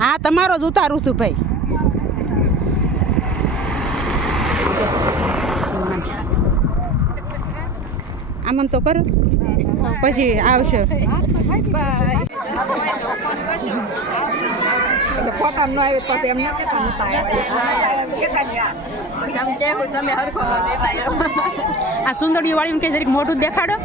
હા તમારો જ ઉતારું છું ભાઈ. આમ આમ તો કરો પછી આવશે. આ સુંદરીઓ વાળી કે જરીક મોઢું દેખાડો.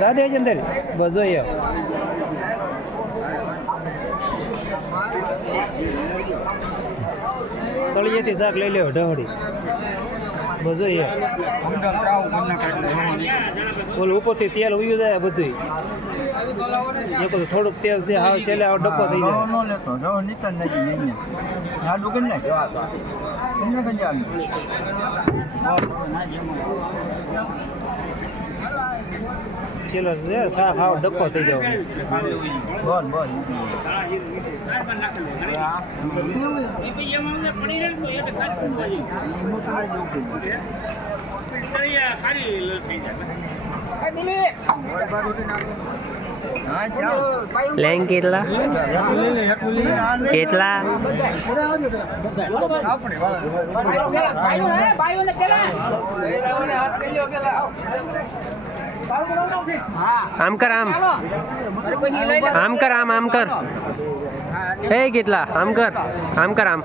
દાદા અંદર બસ જોઈએ તળિયેથી શાક લઈ લેવો ઢહડી બસ જોઈએ ઓલું ઉપરથી તેલ ઉયું જાય બધું થોડુંક તેલ છે હાવ છેલ્લે આવો ડબ્બો થઈ જાય ચલો હાવ ડબ્બો થઈ જાવ બોલ બોલ લેંગ કેટલા કેટલા આમ કર આમ આમ કર આમ કર હે કેટલા આમ કર આમ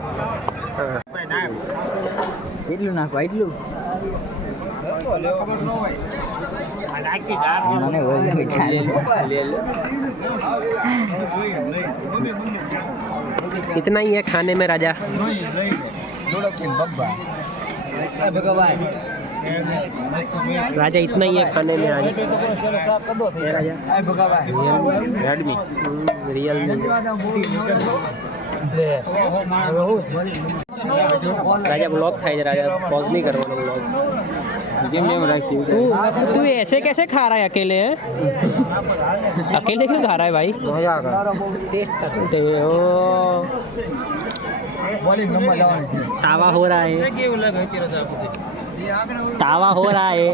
એટલું નાખવા એટલું इतना ही है खाने में राजा. राजा इतना ही है खाने में आज. रेडमी रियलमी राजा ब्लॉग था राजा पॉज नहीं करवाना ब्लॉग. तू ऐसे कैसे खा रहा है अकेले है? अकेले क्यों खा रहा है भाई? टेस्ट करते हो. तावा हो रहा है तावा हो रहा है.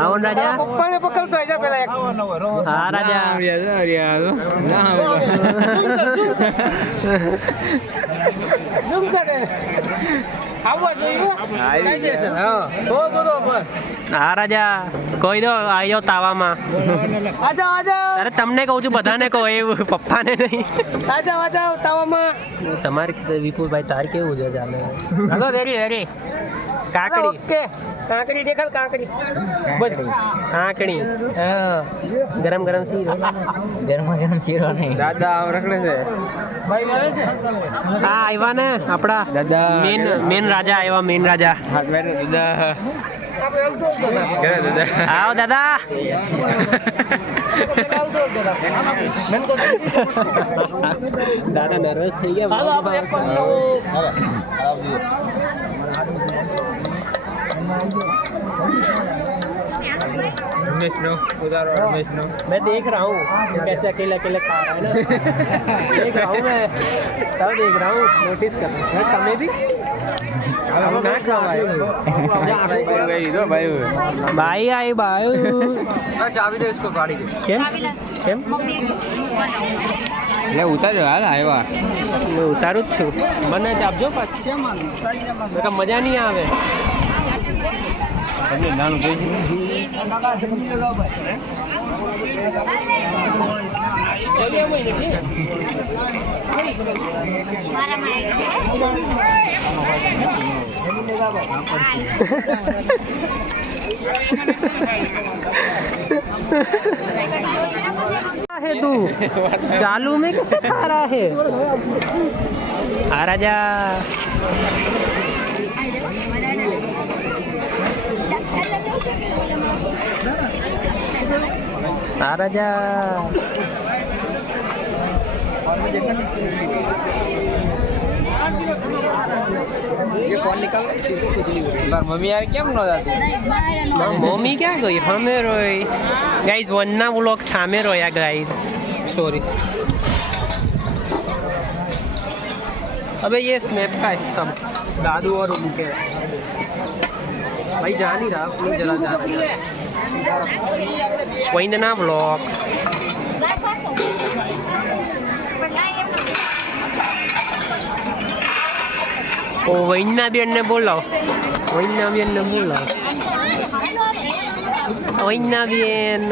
आओ राजा हाँ राजा हाँ राजा कोई दो आई जाओ तावा में. अरे तमने कहूँ छू बधाने को पप्पा ने नहीं. તમારે વિપુલભાઈ તાર કેવું છે ચાલે? હલો રેડી રેડી કાકડી ઓકે કાકડી દેખાડ કાકડી કાકડી હા ગરમ ગરમ શીરો નહીં દાદા આવ રખડે છે ભાઈ આવે છે હા આવ્યા ને આપડા દાદા મેન રાજા આવ્યા મેન રાજા હા દાદા आओ दादा दादा नर्वस થઈ ગયા रमेश नो उधर रमेश नो मैं देख रहा हूँ कैसे अकेले अकेले खा रहा है ना. देख रहा हूँ मैं सब देख रहा हूँ नोटिस कर रहा हूँ तुम्हें भी भाई आई भाई चाबी दे इसको गाड़ी केम केम ले उतारो हाल आया मैं उतारू જ છું મને જ આપજો પછી મજા નહીં આવે તમને નાનું કહે છે है तू चालू में कैसे खा रहा है आ राजा आ राजा ये कौन निकल मम्मी यार કેમ ન જાતી મમ્મી ક્યાં ગઈ હમે રોય ગાઈઝ વનના વ્લોગ સામે રોયા ગાઈઝ सॉरी अबे ये स्नैप का है सब दादू और उनके भाई जा नहीं रहा प्लीज जरा जा वैंदना व्लॉग्स ओ वैंदना बेन ने बोलाओ वैंदना बेन ने बोलाओ वैंदना बेन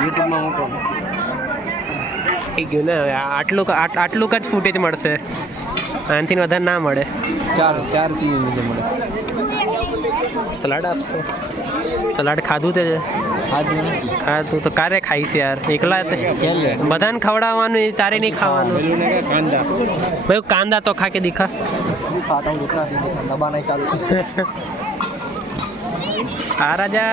યુટ્યુબમાં મૂકો થઈ ગયું ને હવે આટલું જ ફૂટેજ મળશે આનાથી વધારે ના મળે ચાર પીવી મળે સલાડ આપશો સલાડ ખાધું તે ખાધું તો કારે ખાઈશ યાર એકલા બધાને ખવડાવવાનું તારે નહીં ખાવાનું કાંદા ભાઈ કાંદા તો ખા કે દીખા खाता हूँ जितना दबा नहीं चालू आ राजा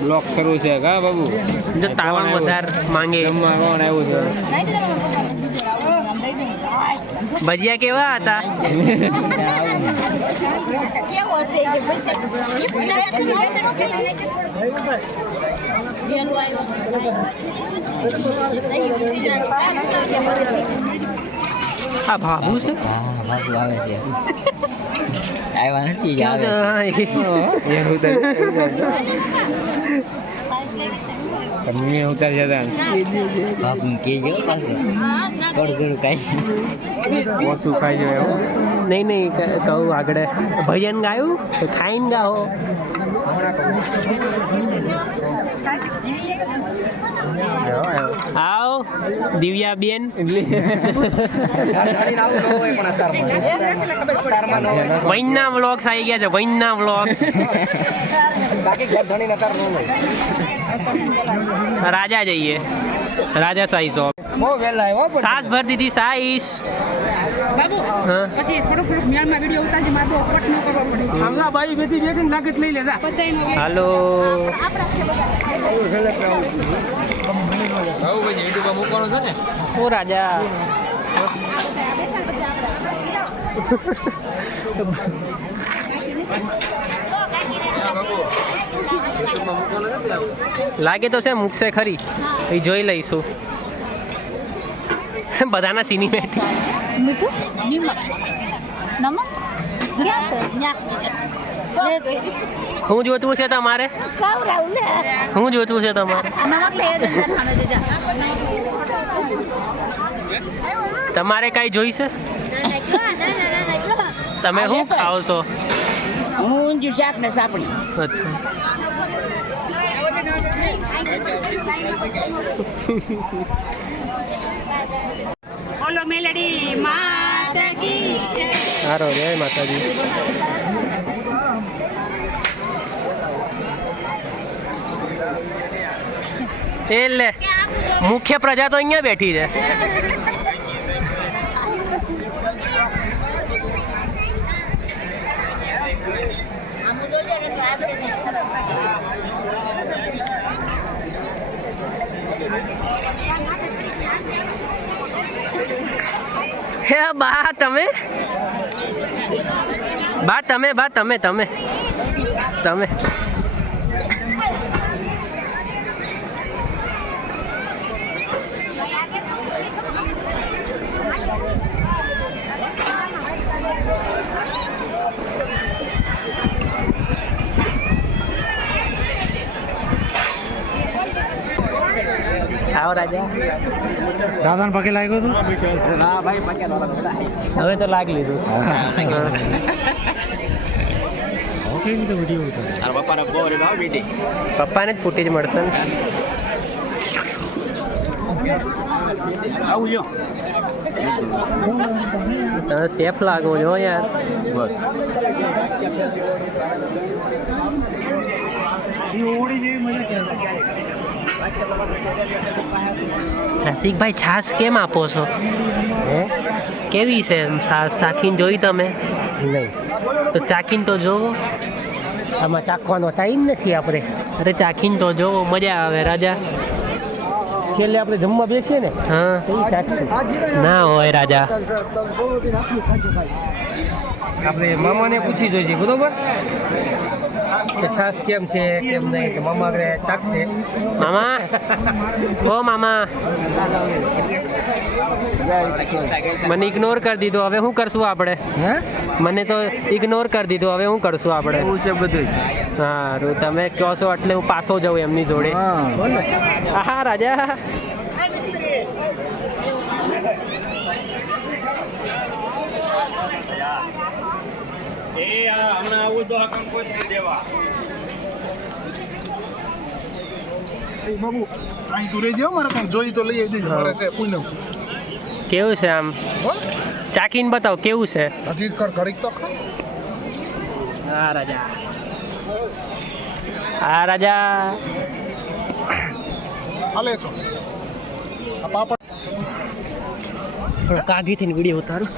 બ્લોક કરવું છે કા બાબુ જો તાવા વધાર માંગે જમવાનું આવ્યું છે ભજીયા કેવા હતા આ ભાભુ છે બાબુ આવે છે આવ્યા નથી તમને ઉતાર જતા બાપુ કેજો પાછું થોડું કાંઈ ઓછું ખાઈ જાય નહીં કહું આગળ ભજન ગાયું તો ખાઈને ગાઓ આવ દિવ્યા બેન વૈના વ્લોગ્સ આવી ગયા છે વૈના વ્લોગ્સ રાજા જઈએ રાજા સાઈ શોપ બહુ વહેલા આવ્યો સાસ ભર દીધી સાઈસ બાબુ પછી થોડુંક મ્યાનમાં વિડીયો ઉતારજે મારે ઓપરેટ ન કરવો પડે હમણાં બાઈ બેથી બેઠીને લાગત લઈ લેતા હાલો યુટ્યુબમાં મૂકવાનું છે ને ઓ રાજા લાગે તો છે મૂકશે ખરી એ જોઈ લઈશું બધાના સિનેમેટિક મીઠું નમક ક્યાં છે હું જોતું છે તમારે હું જોતું છે તમારે નમક લઈ તમારે કાંઈ જોઈશે તમે શું ખાઓ છો હું ઊંધિયું શાક ને સાપડી અચ્છા ઓલો મેલડી માતા કી જય. સારો જય માતાજી એટલે મુખ્ય પ્રજા તો અહીંયા બેઠી છે હે બા તમે લાવો રાજા. દાદાને પગે લાગ્યો તું? હવે તો લાગ લીધું. કેવી રીતે વિડીયો ઉતારે? પપ્પાને જ ફૂટેજ મળશે ને. તમે સેફ લાગો છો યાર. રસિકભાઈ છાશ કેમ આપો છો? હે કેવી છે છાશ? ચાખીને જોઈ તમે? નહીં. તો ચાખીને તો જોવો. આમાં ચાખવાનો ટાઈમ નથી આપણે. અરે ચાખીને તો જોવો, મજા આવે રાજા. છેલ્લે આપણે જમવા બેસીએ ને, હા તો એ ચાખશું. ના હોય રાજા. આપણે મામાને પૂછી જોઈએ બરોબર કે છાશ કેમ છે કેમ નહીં, કે મામા આગળ ચાખશે. મામા ઓ મામા, મને ઇગ્નોર કરી દીધો, હવે શું કરશું આપણે? હે મને તો ઇગ્નોર કરી દીધો, હવે શું કરશું આપણે? એવું છે બધું. સારું, તમે કહો છો એટલે હું પાછો જાઉં એમની જોડે. હા રાજા. કેવું છે આમ? ચાખીને બતાવો કેવું છે. હા રાજા. હા રાજા. કાગીથી વિડીયો ઉતારું.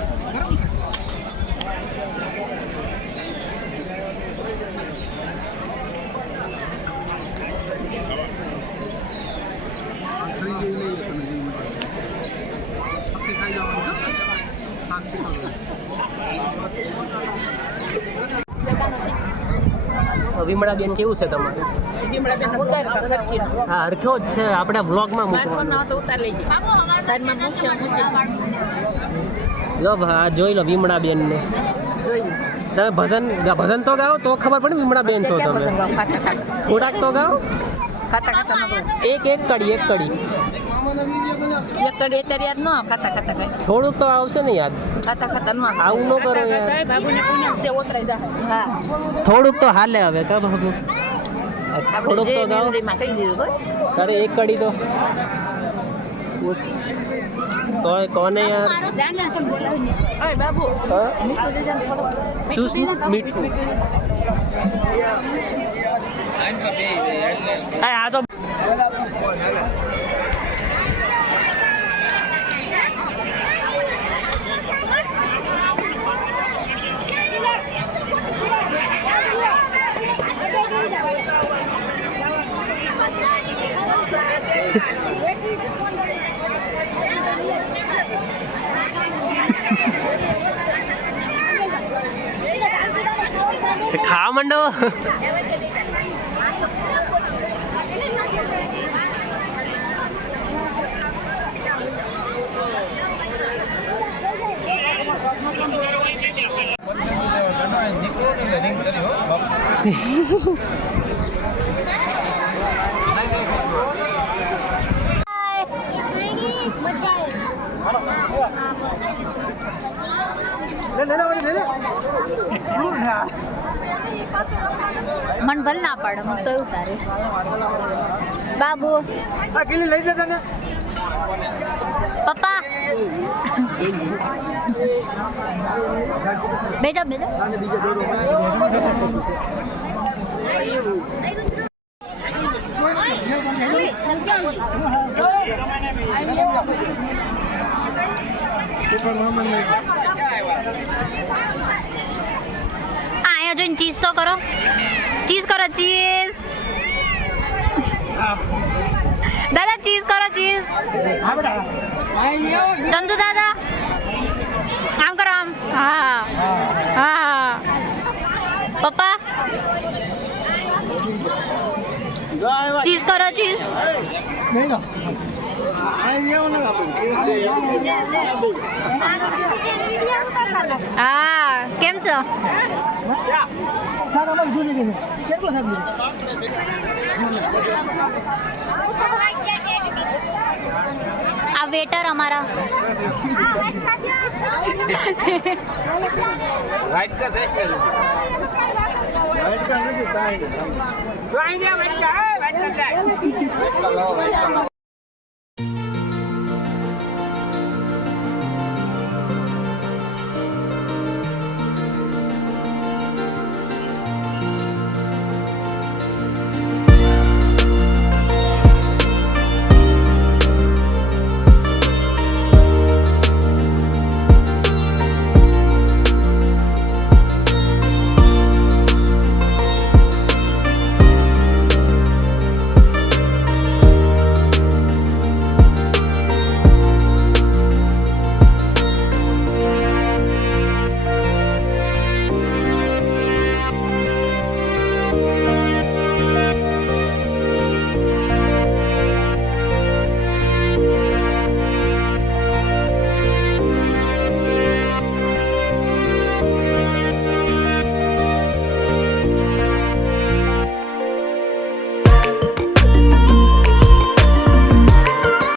વિમળા બેન કેવું છે તમારું? હા હરખ્યો જ છે, આપણે બ્લોગમાં મૂકવાનો. લો જોઈ લો વિમળા બેન ને. તમે ભજન તો ગાઓ તો ખબર પડે વિમળા બેન છો તમે. થોડાક તો ગાઓ. એક કડી થોડુંક તો આવશે ને યાદ. આવું ન કરો યાર. થોડુંક તો હાલે હવે. થોડુંક તો ગાઓ. તારે એક કડી તો કોને યાર? શું મીઠું? આ તો ખાવા માંડો. મન ભલ ના પડે, હું તો ઉતારીશ. બાબુ લઈ જતા ને પપ્પા બેજો બેજો. આયા જોઈને ચીઝ તો કરો. ચીઝ કરો, ચીઝ. દાદા ચીઝ કરો, ચીઝ. ચંદુ દાદા આમ કરો, આમ. હા હા પપ્પા ચીઝ કરો, ચીઝ. હા કેમ છો? શાક અમારે જોઈ ગઈ છે કેટલો શાક લીધો આ વેટર અમારા વાઇટ કા સેશન વાઈટ કા નથી કાઈ તો આઈ જા વાઇટ કા